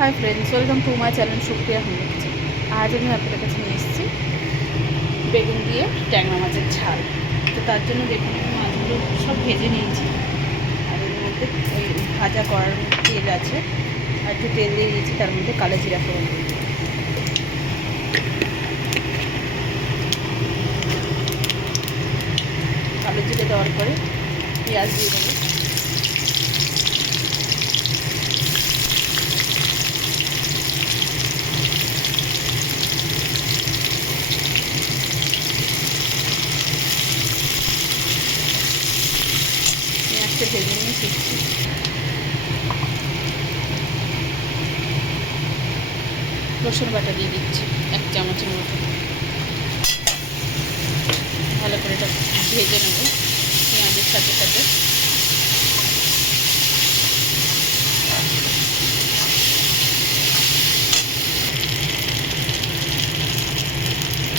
Hi friends, welcome to my channel Supriya home kitchen. আজ আমি আপনাদের কাছে নিয়ে এসেছি বেগুন দিয়ে ট্যাংরা মাছের ঝাল। তো তার জন্য দেখুন আমি মাছগুলো সব ভেজে নিয়েছি। আর এর মধ্যে ওই ভাজা করার তেল আছে, আর একটু তেল দিয়ে দিয়েছি, তার মধ্যে কালো জিরা ফোড়ন দিয়েছি। কালো জিরে দেওয়ার পরে পেঁয়াজ দিয়ে দেবো। পেঁয়াজটা ভেজে নিয়ে শিখছি। রসুন বাটা দিয়ে দিচ্ছি 1 চামচের মতো। ভালো করে এটা ভেজে নেব পেঁয়াজের সাথে সাথে।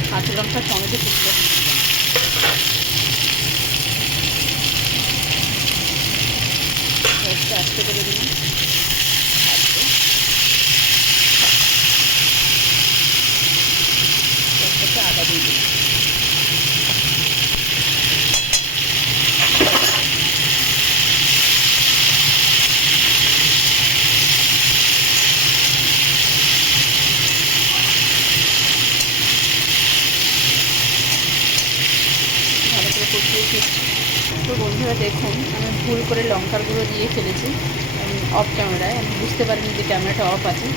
কাঁচা লঙ্কা টমেটো কুচি আস্তে করে দিলাম। আদা দিয়ে দিলাম। ভালো করে কষিয়ে ফিরছি। তো বন্ধুরা দেখুন, আমি ভুল করে লঙ্কার গুঁড়ো দিয়ে ফেলেছি অফ ক্যামেরায়। আমি বুঝতে পারিনি যে ক্যামেরাটা অফ আছে,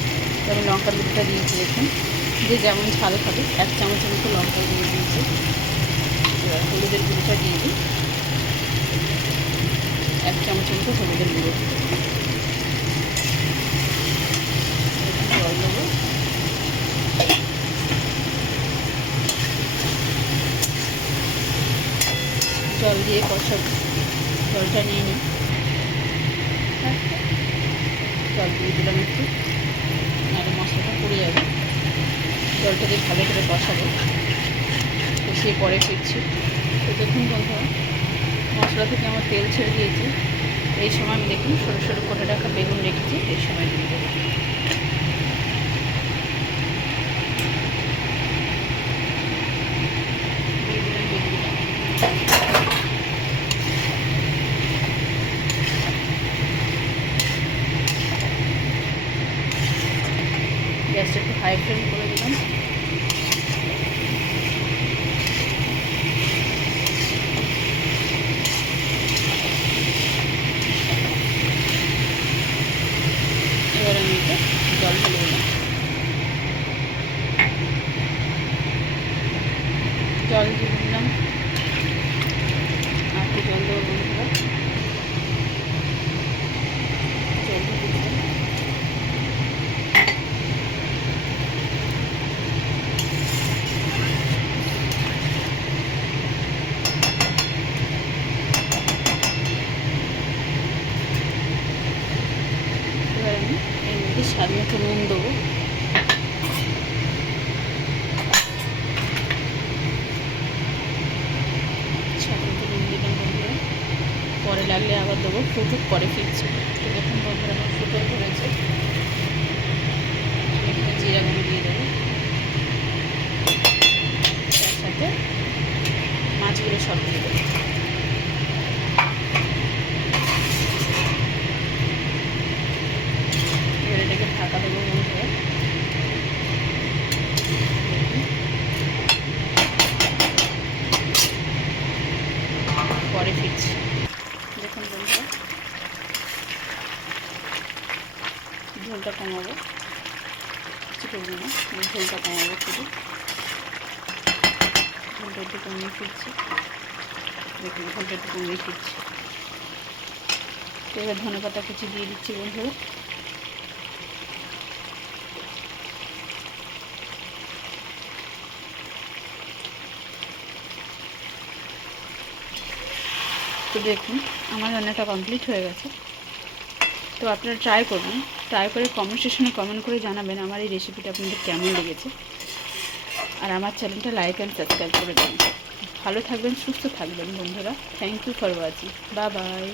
তো আমি লঙ্কার গুঁড়োটা দিয়েছি। দেখুন, যে যেমন ঝাল খাবে 1 চামচের মতো লঙ্কার গুঁড়ো দিয়েছি। এবার হলুদের গুঁড়োটা দিয়ে দিই, 1 চামচের মতো হলুদের গুঁড়ো। জল দেবো। জল দিয়ে কষাবো। জলটা নিয়ে নিই। জল দিয়ে দিলাম একটু, নাহলে মশলাটা পুড়ে যাবে। জলটা দিয়ে ভালো করে কষাবো, কষিয়ে পরে ফিরছি। তো দেখুন বন্ধুরা, মশলা থেকে আমার তেল ছেড়ে দিয়েছি। এই সময় আমি দেখুন সরু সরু করে রাখা বেগুন রেখেছি, এই সময় দিয়ে দেবো। গ্যাসটা একটু হাই ফ্লেম করে দিলাম। এবার আমি এটা জল ঢেলে দিলাম। জল দিয়ে দিলাম, আর একটু জল দেবো বন্ধুরা। জল দিয়ে দিলাম। এবার আমি এর মধ্যে স্বাদ মতো নুন দেবো। স্বাদ মতো নুন দিলাম বন্ধুরা। পরে লাগলে আবার দেবো, ফুটুক পরে ফিরছি। তো দেখুন বন্ধুরা, আমার ফুটো ধরেছে। এখানে জিরা গুঁড়ো দিয়ে দেবো, তার সাথে মাছগুলো সব দিয়ে দেবো। এবার এটাকে ঢাকা দেবো বন্ধুরা। পরে ফিরছি। দেখুন বন্ধুরা, ঝোলটা কমাবো, কিছু করবো না, ঝোলটা কমাবো শুধু। ঝোলটা একটু কমিয়ে ফিরছি। দেখুন ঝোলটা একটু কমিয়ে ফিরছি। তো এবার ধনেপাতা কুচি দিয়ে দিচ্ছি বন্ধুরা। তো দেখুন আমার রান্নাটা কমপ্লিট হয়ে গেছে। তো আপনারা ট্রাই করবেন, ট্রাই করে কমেন্ট সেকশনে কমেন্ট করে জানাবেন আমার এই রেসিপিটা আপনাদের কেমন লেগেছে। আর আমার চ্যানেলটা লাইক অ্যান্ড সাবস্ক্রাইব করে দেবেন। ভালো থাকবেন, সুস্থ থাকবেন বন্ধুরা। Thank you for watching. Bye by.